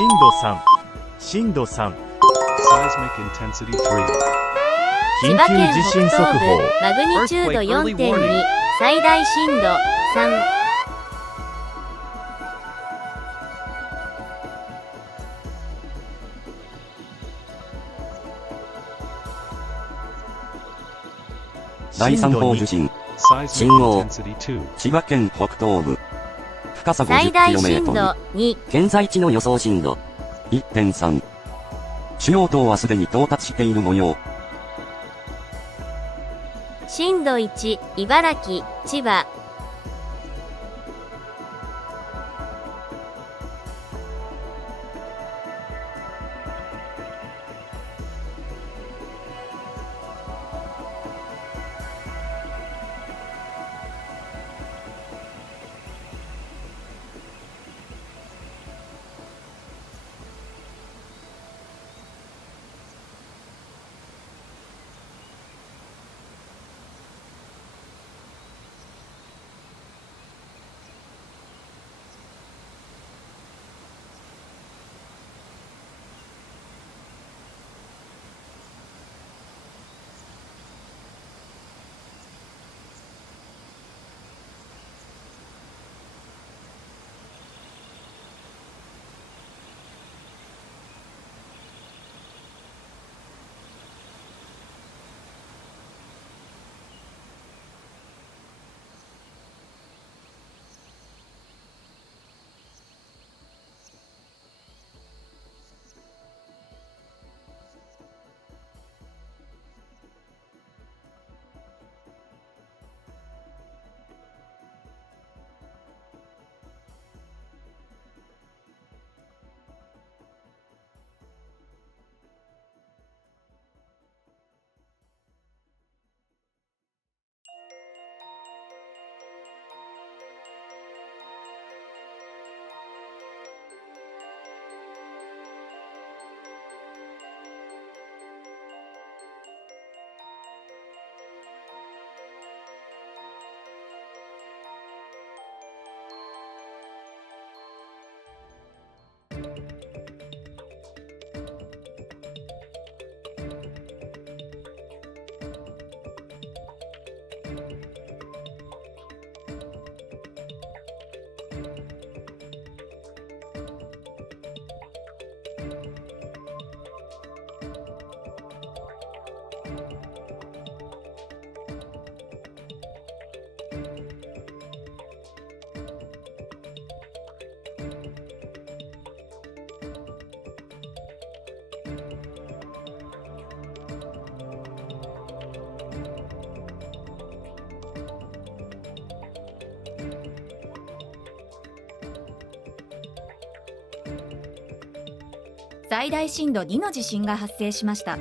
震度3、震度3。Seismic intensity 3. 緊急千葉県地震速北東部報。マグニチュード 4.2 最大震度3。第3報受信。 Seismic 震央 intensity 2. 千葉県北東部。深さ最大震度 50km。 2。現在地の予想震度。1.3。主要島はすでに到達している模様。震度1、茨城、千葉。最大震度2の地震が発生しました。